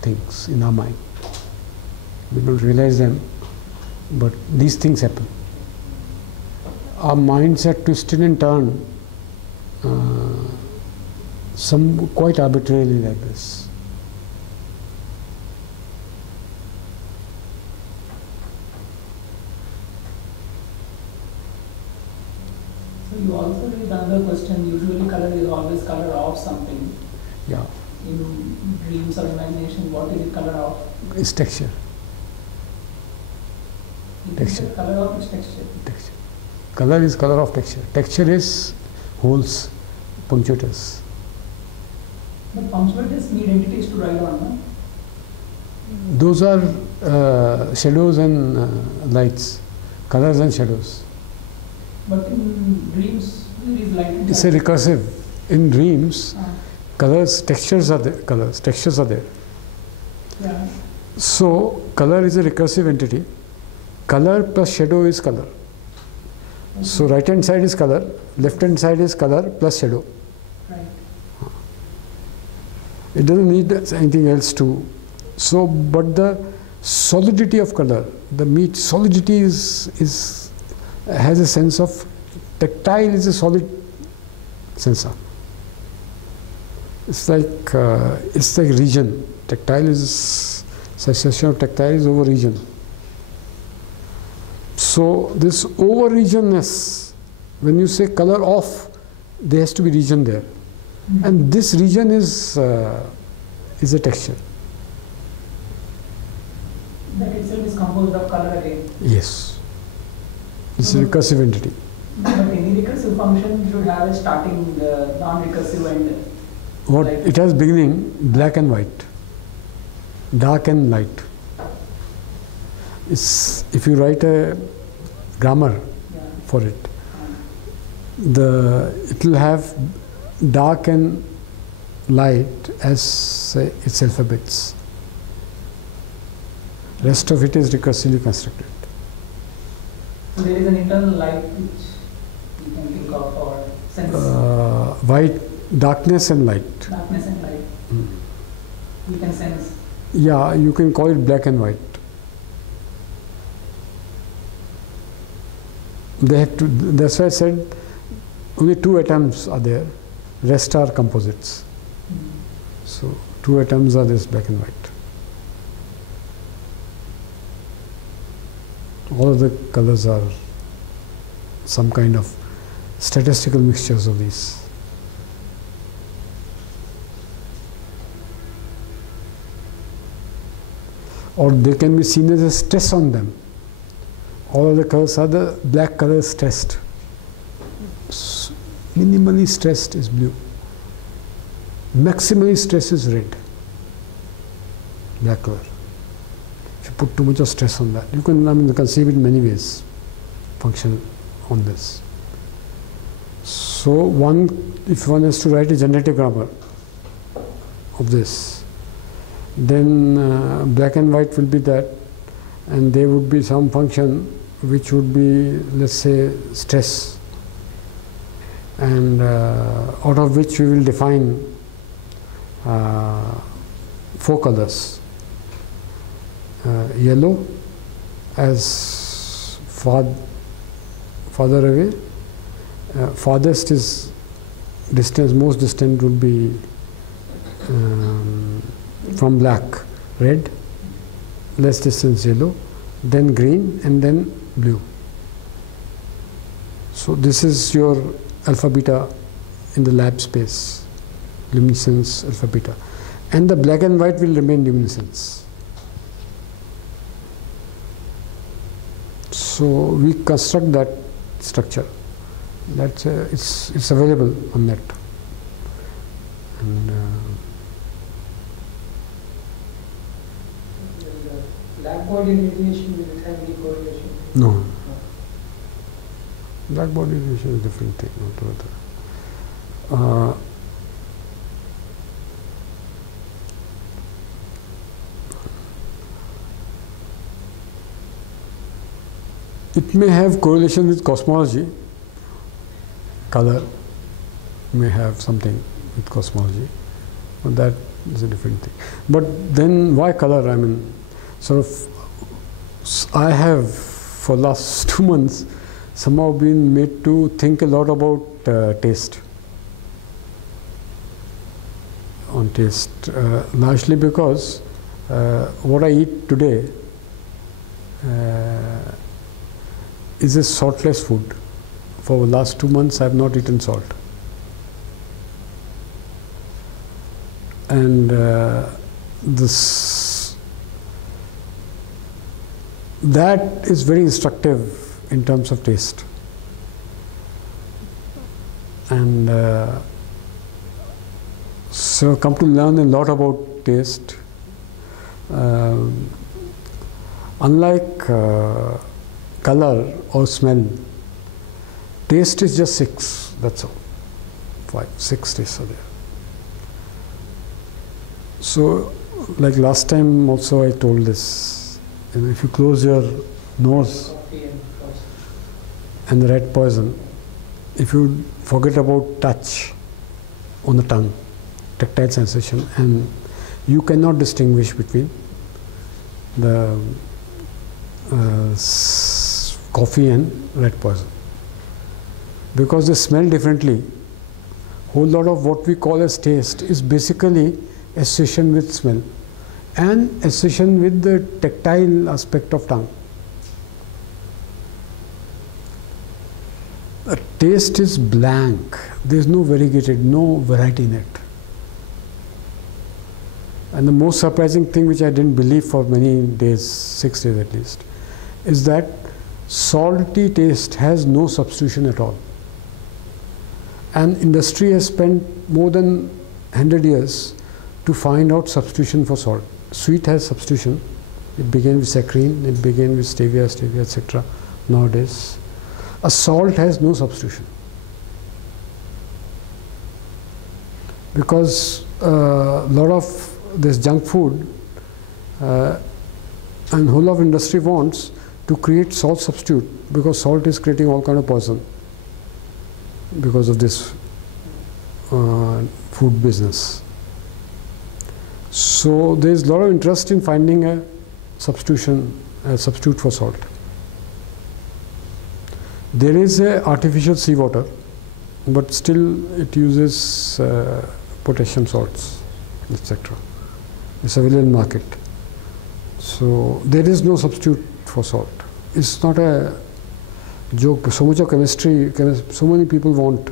things in our mind. We don't realize them, but these things happen. Our minds are twisted and turned, some quite arbitrarily like this. So you also raised another question. Usually color is always color of something. Yeah. In dreams or imagination, what is the color of? It's texture. Texture. Color of is texture. Texture. Color is color of texture. Texture is holes, punctuators. But punctuators need entities to write on, no? Those are shadows and lights, colors and shadows. But in dreams, there is light. It's a recursive. In dreams, colors, textures are there. Colors, textures are there. Yeah. So color is a recursive entity. Color plus shadow is color. Okay. So right hand side is color, left hand side is color plus shadow. Right. It doesn't need anything else to. So, but the solidity of color, the solidity has a sense of, tactile is a solid sensor. It's like region. Tactile is, sensation of tactile is over region. So this over regionness, when you say color of, there has to be region there. And this region is a texture. That itself is composed of color again. Yes. It's a recursive entity. But any recursive function should have a starting non-recursive and... What it has beginning, black and white, dark and light. If you write a grammar for it, it will have dark and light as its alphabets. Rest of it is recursively constructed. So there is an internal light which you can think of or sense. White, darkness and light. Darkness and light. You can sense. Yeah, you can call it black and white. They have to. That's why I said only two atoms are there. Rest are composites. So two atoms are this black and white. All of the colors are some kind of statistical mixtures of these. Or they can be seen as a stress on them. All of the colors are the black color stressed. Minimally stressed is blue. Maximally stressed is red. Black color. If you put too much of stress on that, you can conceive it in many ways. Function on this. So if one has to write a generative grammar of this, then black and white will be that, and there would be some function which would be, let's say, stress, and out of which we will define 4 colors. Yellow as farther away, farthest is distance, most distant would be from black, red, less distance yellow, then green, and then blue. So this is your alpha beta in the lab space, luminescence alpha beta, and the black and white will remain luminescence. So we construct that structure. That's it's available on net. And black body radiation, will it have any correlation? no. Black body radiation is a different thing, not other. It may have correlation with cosmology. Color may have something with cosmology. Well, that is a different thing. But then why color? I mean, sort of, I have for last 2 months somehow been made to think a lot about taste. On taste, largely because what I eat today is a saltless food. For the last 2 months I have not eaten salt. And that is very instructive in terms of taste. And so come to learn a lot about taste. Unlike color or smell, taste is just 6, that's all. 5, 6 tastes are there. So, like last time also I told this, if you close your nose and the red poison, if you forget about touch on the tongue, tactile sensation, and you cannot distinguish between the coffee and red poison, because they smell differently. Whole lot of what we call as taste is basically association with smell and association with the tactile aspect of tongue. A taste is blank. There is no variegated, no variety in it. And the most surprising thing, which I didn't believe for many days, 6 days at least, is that salty taste has no substitution at all. And industry has spent more than 100 years to find out substitution for salt. Sweet has substitution. It began with saccharine, it began with stevia, etc. Nowadays, a salt has no substitution, because a lot of this junk food and whole of industry wants to create salt substitute, because salt is creating all kind of poison because of this food business. So there is a lot of interest in finding a substitute for salt. There is a artificial seawater, but still it uses potassium salts, etc. It's available in market. So there is no substitute for salt. It's not a joke. So much of chemistry, so many people want,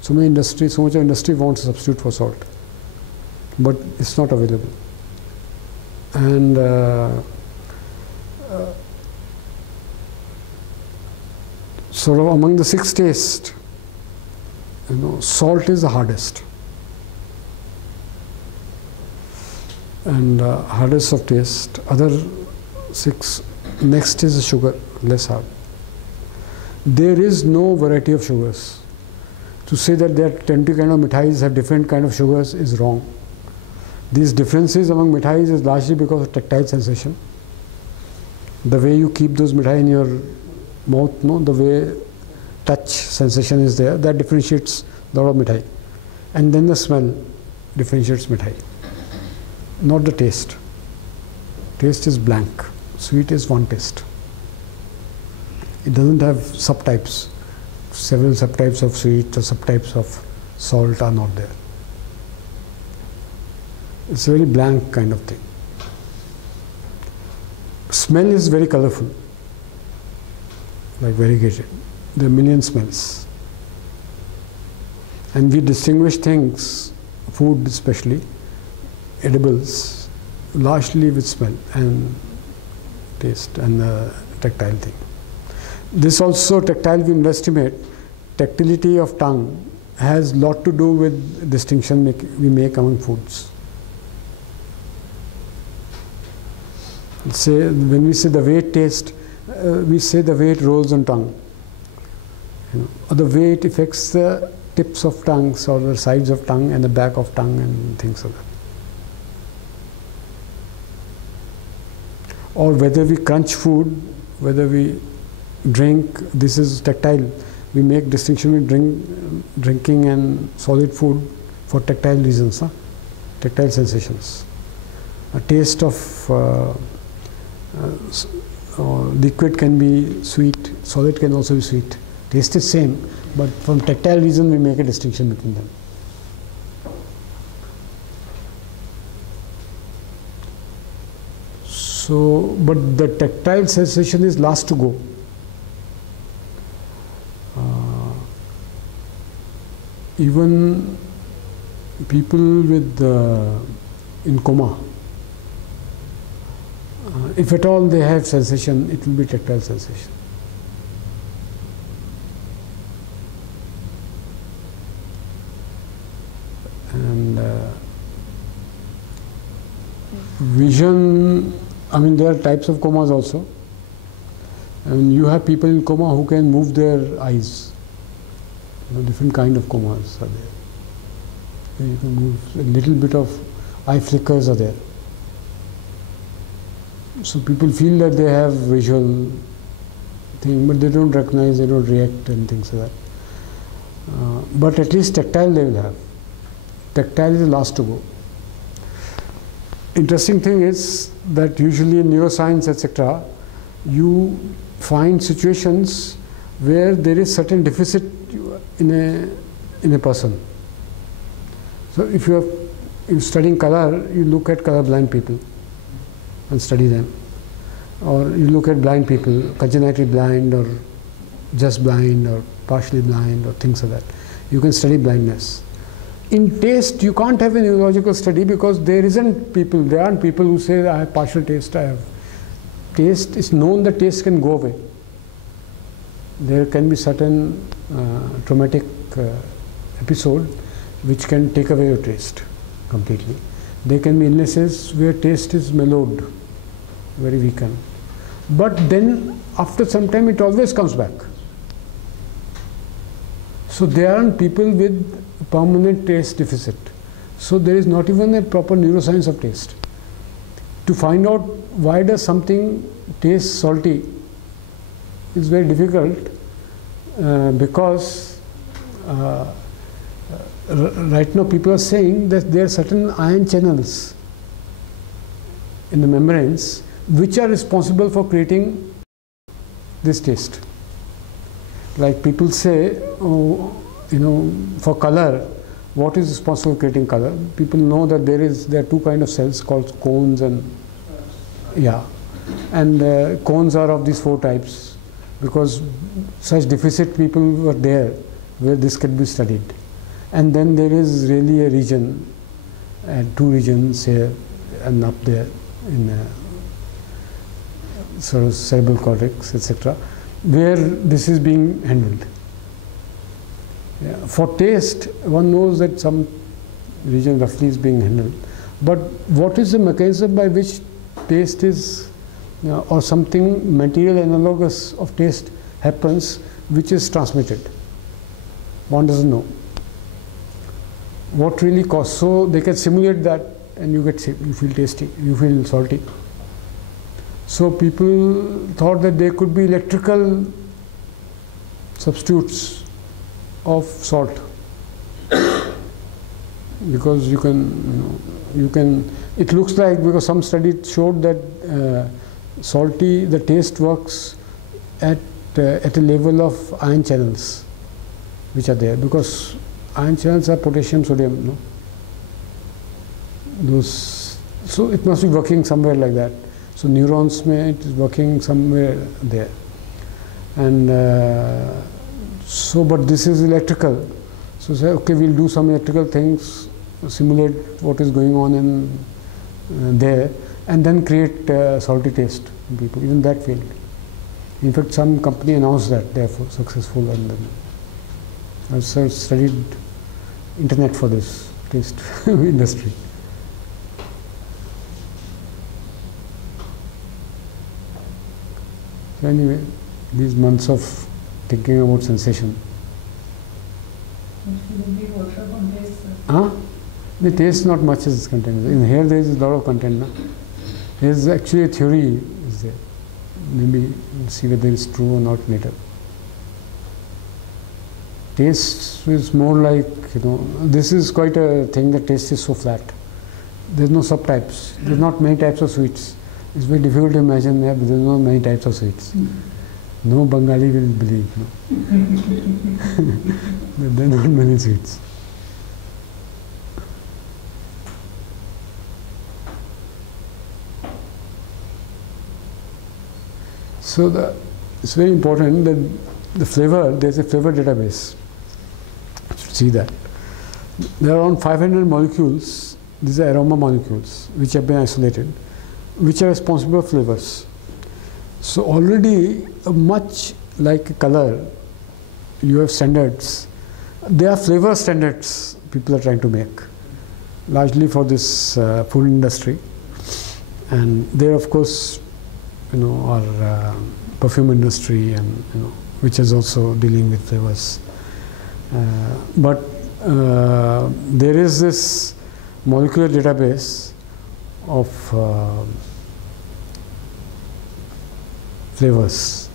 so much of industry wants a substitute for salt, but it's not available. And sort of among the 6 tastes, salt is the hardest, and hardest of taste. Other 6, next is the sugar, less hard. There is no variety of sugars. To say that there are 20 kind of mithais have different kind of sugars is wrong. These differences among mithais is largely because of tactile sensation. The way you keep those mithai in your mouth, the way touch sensation is there, that differentiates a lot of mithai. And then the smell differentiates mithai, not the taste. Taste is blank. Sweet is one taste. It doesn't have subtypes. Several subtypes of sweet or subtypes of salt are not there. It's a very blank kind of thing. Smell is very colorful, like variegated. There are million smells. And we distinguish things, food especially, edibles, largely with smell and taste and tactile thing. This also, tactile, we underestimate. Tactility of tongue has a lot to do with distinction we make among foods. Say, when we say the way it tastes, we say the way it rolls on tongue, or the way it affects the tips of tongues or the sides of tongue and the back of tongue and things like that. Or whether we crunch food, whether we drink, this is tactile. We make distinction between drinking and solid food for tactile reasons. tactile sensations. A taste of liquid can be sweet, solid can also be sweet. Taste is same, but from tactile reason we make a distinction between them. So, but the tactile sensation is last to go. Even people with in coma, if at all they have sensation, it will be tactile sensation. And vision, I mean there are types of comas also. And you have people in coma who can move their eyes. Different kind of comas are there. You can move, a little bit of eye flickers are there. So people feel that they have visual thing, but they don't recognize, they don't react and things like that. But at least tactile they will have. Tactile is the last to go. Interesting thing is that usually in neuroscience, etc., you find situations where there is certain deficit in a person. So if you're studying color, you look at colorblind people and study them, or you look at blind people, congenitally blind or just blind or partially blind or things like that. You can study blindness. In taste, you can't have a neurological study because there aren't people who say I have partial taste, I have taste. It's known that taste can go away. There can be certain traumatic episode which can take away your taste completely. There can be illnesses where taste is mellowed, very weakened. But then after some time it always comes back. So there aren't people with permanent taste deficit. So there is not even a proper neuroscience of taste. To find out why does something taste salty is very difficult because right now people are saying that there are certain ion channels in the membranes which are responsible for creating this taste. Like people say, oh, for color, what is responsible for creating color? People know that there are two kinds of cells called cones and cones are of these four types because such deficit people were there where this can be studied. And then there is really a region, two regions here and up there in sort of cerebral cortex, etc., where this is being handled. Yeah. For taste, one knows that some region roughly is being handled. But what is the mechanism by which taste is, or something material analogous of taste happens, which is transmitted? One doesn't know. What really causes? So they can simulate that, and you feel tasty, you feel salty. So people thought that there could be electrical substitutes of salt, because you can. It looks like, because some studies showed that the taste works at a level of ion channels which are there, because ion channels are potassium, sodium, so it must be working somewhere like that. So neurons it is working somewhere there, and but this is electrical. So say, okay, we'll do some electrical things, simulate what is going on in there, and then create salty taste in people. Even that failed. In fact, some company announced that they are successful, and then I've studied internet for this taste industry. So anyway, these months of thinking about sensation. The taste not much is contained. In here there is a lot of content. There is actually a theory is there. Maybe we'll see whether it's true or not later. Taste is more like, this is quite a thing that taste is so flat. There's no subtypes. There's not many types of sweets. It's very difficult to imagine that there's not many types of sweets. No Bengali will believe. No. There are not many sweets. So it's very important that the flavor, there's a flavor database. You should see that. There are around 500 molecules, these are aroma molecules, which have been isolated, which are responsible for flavors. So already, much like color, you have standards. There are flavor standards people are trying to make, largely for this food industry. And there, of course, our perfume industry, and which is also dealing with flavors. But there is this molecular database of flavors,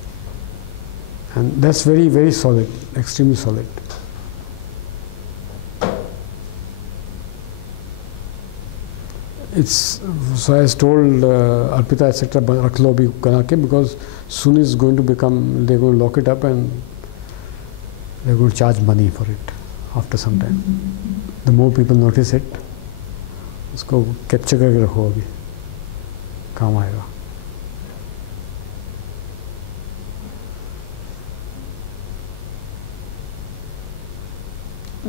and that's very, very solid, extremely solid. It's, so I was told Arpita etc. rakh lo bhi bana ke, because soon it's going to become, they're going to lock it up and they're going to charge money for it after some time. The more people notice it, उसको capture करके रखो, अभी काम आएगा.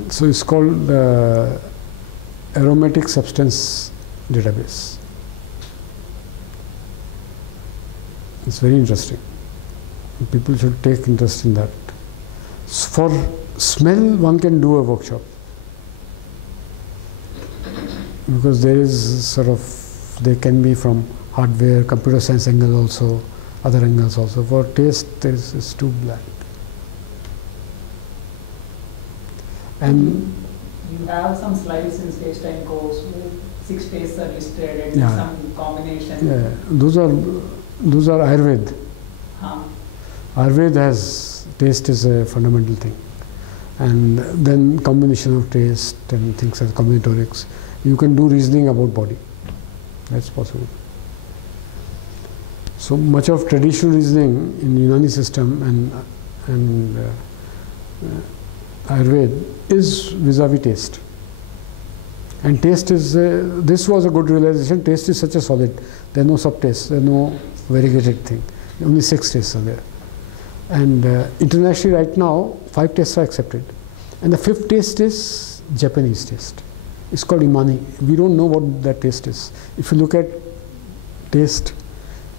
So it's called aromatic substance database. It's very interesting. People should take interest in that. For smell, one can do a workshop, because there is sort of, they can be from hardware, computer science angle also, other angles also. For taste, it's too bland. And you have some slides in stage time course where 6 tastes are listed and yeah, some combination. Yeah, those are Ayurveda. Huh. Ayurveda has, taste is a fundamental thing, and then combination of taste and things like combinatorics. You can do reasoning about body. That's possible. So much of traditional reasoning in Unani system and Ayurveda is vis-a-vis taste. And taste is, this was a good realization, taste is such a solid. There are no sub-tastes, there are no variegated thing. Only 6 tastes are there. And internationally right now, 5 tastes are accepted. And the 5th taste is Japanese taste. It's called Imani. We don't know what that taste is. If you look at taste,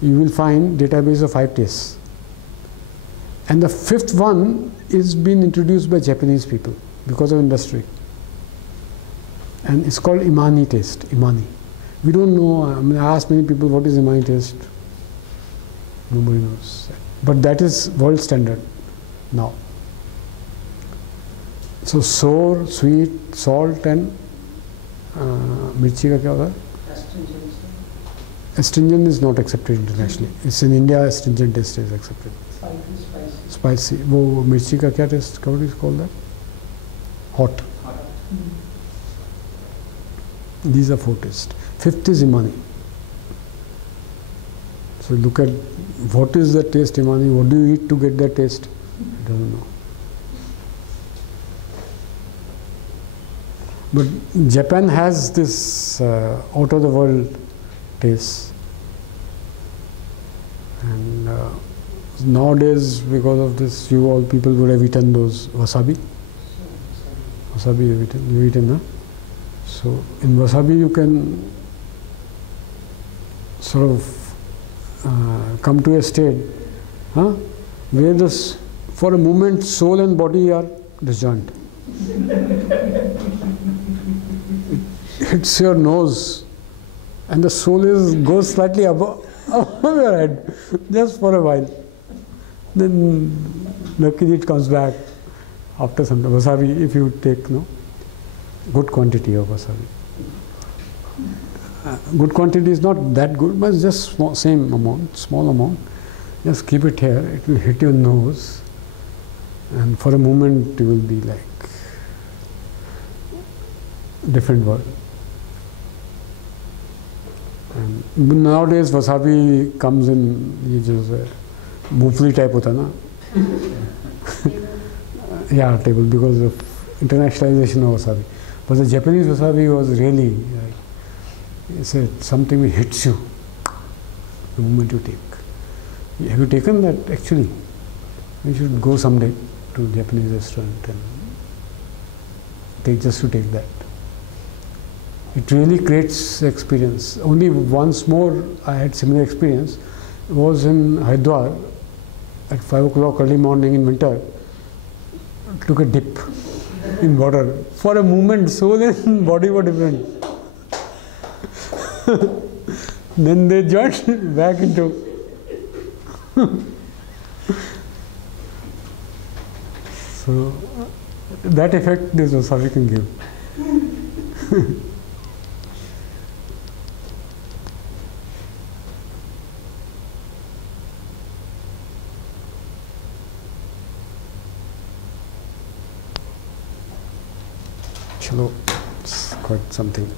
you will find database of 5 tastes. And the 5th one is being introduced by Japanese people because of industry. And it's called Imani taste, Imani. We don't know, I mean, I asked many people, what is Imani taste? Nobody knows. But that is world standard now. So sour, sweet, salt and mirchi ka kya hoga? Astringent. Astringent is not accepted internationally. It's in India, astringent taste is accepted. Spicy. Spicy. वो मिर्ची का क्या taste? What is called that? Hot. These are 4 tastes. 5th is Imani. So look at what is the taste Imani. What do you eat to get that taste? I don't know. But Japan has this out of the world taste, and nowadays, because of this, you all people would have eaten those wasabi. Wasabi you've eaten, huh? So in wasabi you can sort of come to a state, where this, for a moment, soul and body are disjoint. It hits your nose, and the soul goes slightly above your head, just for a while. Then luckily it comes back after some time. Wasabi, if you take good quantity of wasabi. Good quantity is not that good, but it's just same amount, small amount. Just keep it here, it will hit your nose, and for a moment you will be like different world. And nowadays wasabi comes in ये जो मूंगफली type होता है ना, yeah, table, because of internationalization of wasabi. But the Japanese wasabi was really it's something that hits you the moment you take. Have you taken that actually? You should go someday to a Japanese restaurant and just to take that. It really creates experience. Only once more I had similar experience. It was in Haridwar at 5 o'clock early morning in winter. Took a dip in water. For a moment, soul and body were different. Then they joined back into. So that effect this wasabi can give. Chalo, it's quite something.